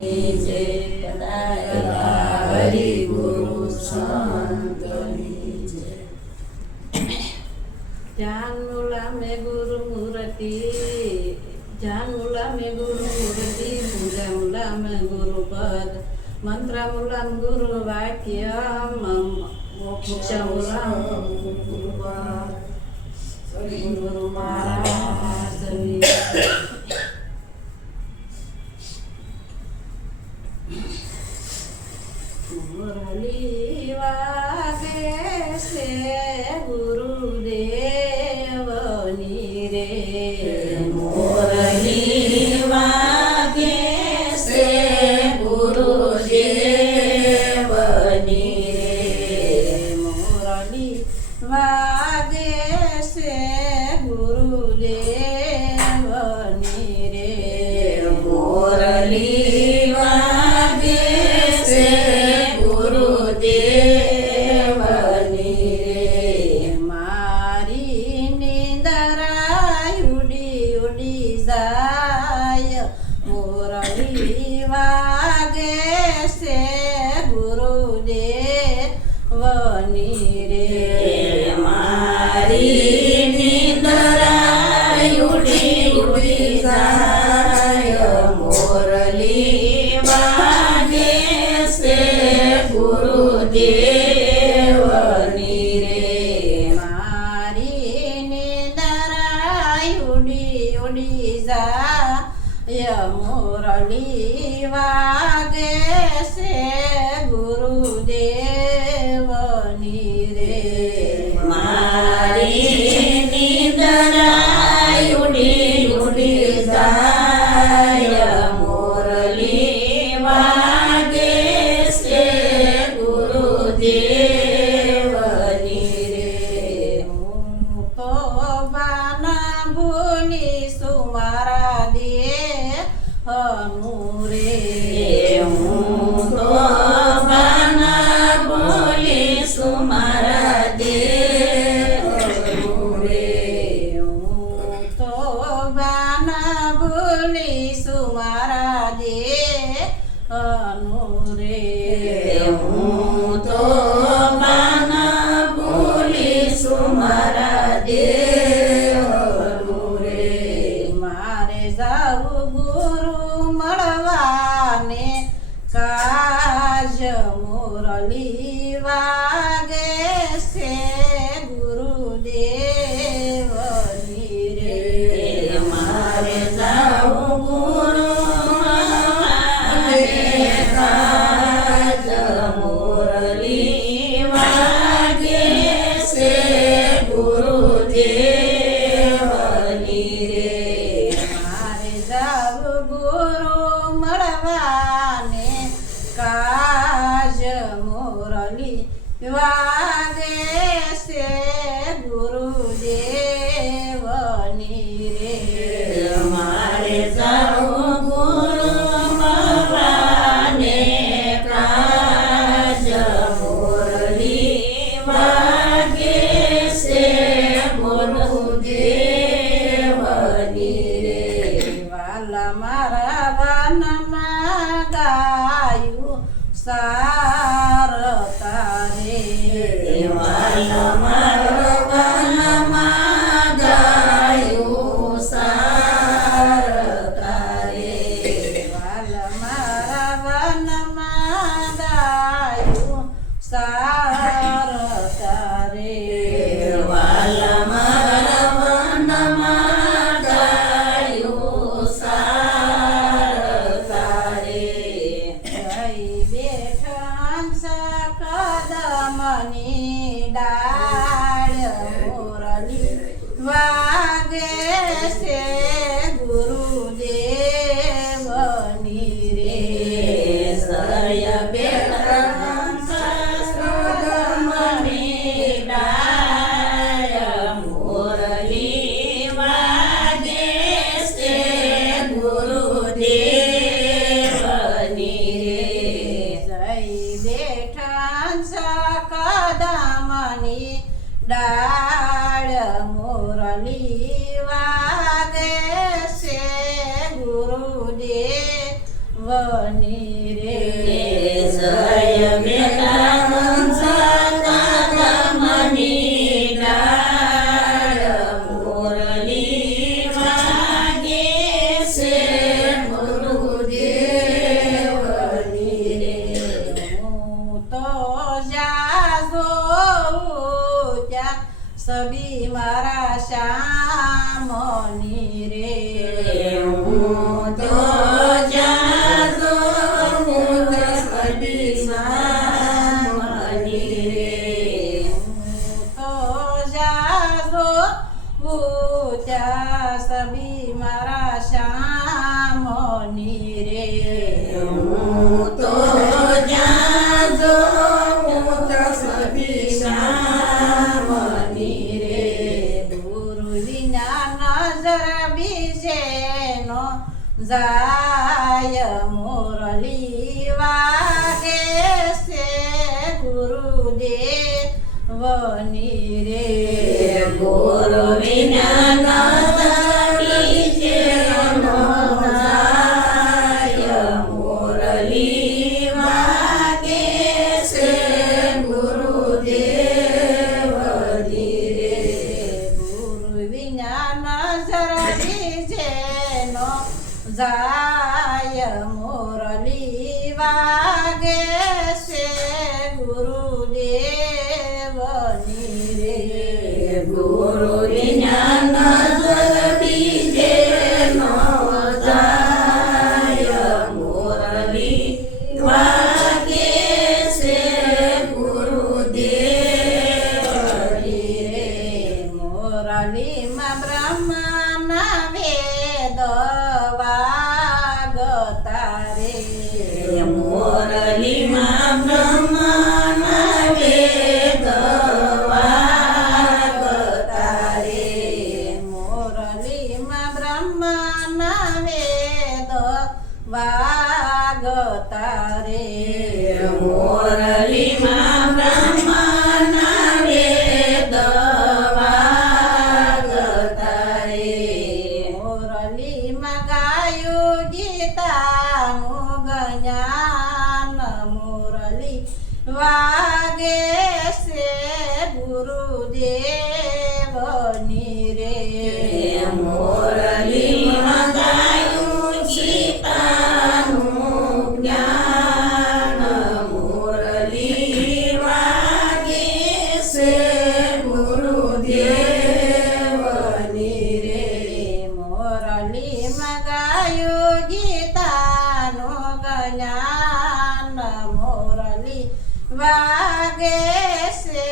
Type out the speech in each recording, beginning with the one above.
जय हरि गुरु संतनी जय। जानमुला में गुरु मूर्ति, जानमुला में गुरु मूर्ति, पूजामुला में गुरु पद, मंत्रमुला में गुरु वाक्य, मोक्षमुला में गुरु पद, गुरु महाराज। मुरली वागे से गुरुदेव नीरे, मुरली वागे से गुरुदेव नीरे, मुरली वागे से गुरुदेव नीरे, मुरली मुरली वागे से गुरुदेव नीरे, मारी निंदरा उड़ी उड़ी जाय, मुरली वागे से गुरुदेव नीरे। तो बाना भूली सुमारा दिए नूरे, तो बाना बोली सुमारा दे नूरे, तो बाना बोली सुमारा दे नूरे, तो बाना बोली सुमारा दे नूरे। मारे जाऊ गुरु मळवाने काज, मुरली वागे से गुरुदेव नीरे, मारे जाऊ गुरु मळवाने काज, मुरली वागे से गुरुदेव नीरे, मारे जाऊ गुरु मळवाने काज, मुरली वागे से गुरुदेव नीरे, मारे जाऊ गुरु मळवाने काज, मुरली वागे से गुरुदेव नीरे। वाला मारा वनमा गायु सार तारे, वाला मारा वनमा गायु सार तारे, वाला मारा वनमा गायु सार तारे, वाला मारा वनमा गायु सार तारे। जय बेठांचा कदमनी डाळ, मुरली वागे से गुरुदेव नीरे, जय बेठांचा कदमनी डाळ, मुरली वागे से गुरुदेव नीरे, जय बेठांचा कदमनी डाळ, मुरली वागे से गुरुदेव બની રે જય બેટા હંસા કાદમની ડાળ મુરલી વાગે છે ગુરુદેવની રે હું તો જ્યાં જોઉં ત્યાં સબી મારા શ્યામની રે હું તો જ્યાં જોઉં સબી શ્યામની રે હું તો જ્યાં જોઉં ત્યાં સબી મારા શ્યામની રે હું તો જ્યાં જોઉં સબી શ્યામની રે ગુરુ વિના નજર બીજેનો જાય મુરલી વાગે છે ગુરુદેવની રે ગુરુ વિના બીજે નો જાય મુરલી વાગે છે ગુરુદેવની રે ગુરુ વિના નજર બીજેનો જાય મુરલી વાગે છે ગુરુદેવની રે ગુરુ વિના નજર બીજે નો જાય મુરલી વાગે છે ગુરુદેવની રે મુરલીમાં બ્રહ્માના વેદ વાગતા રે મુરલીમાં બ્રહ્માના વેદ વાગતા રે મુરલીમાં બ્રહ્માના વેદ વાગતા રે મુરલીમાં બ્રહ્માના વેદ વાગતા રે મુરલીમાં ગાયું ગીતાનું જ્ઞાન મુરલી વાગે છે ગુરુદેવની રે મુરલીમાં ગાયું ગીતાનું જ્ઞાન મુરલી વાગે છે ગુરુદેવની રે મુરલીમાં ગાયું ગીતાનું જ્ઞાન મુરલી વાગે છે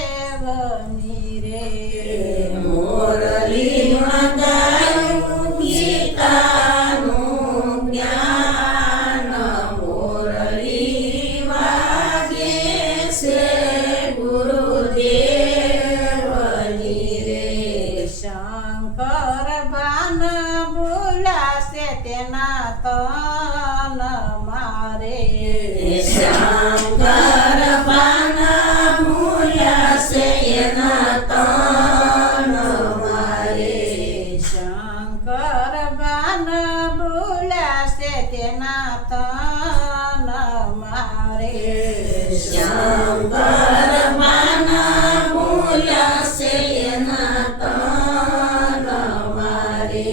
ગુરુદેવની રે મુરલીમાં ગાયું ગીતાનું જ્ઞાન મુરલી વાગે છે ગુરુદેવની રે શંકર બાન બોલાશે તેના તન મારે શંકર પાના મૂલ્યા છે એના તન મારે શંકર બાન બોલાશે તેના તન મારે શંકર પાના મૂલ્યા છે એના તન મારે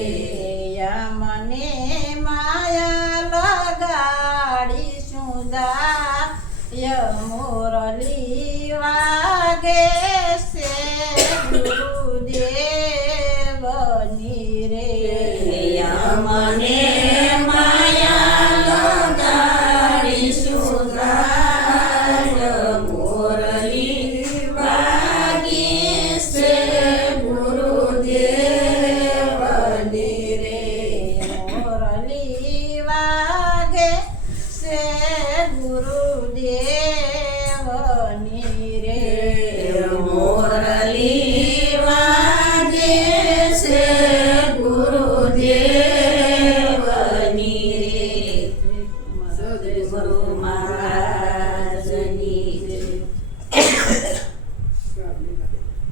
મને માયા લગાડી સુંદા મુરલી વાગે છે ગુરુદેવની રે મને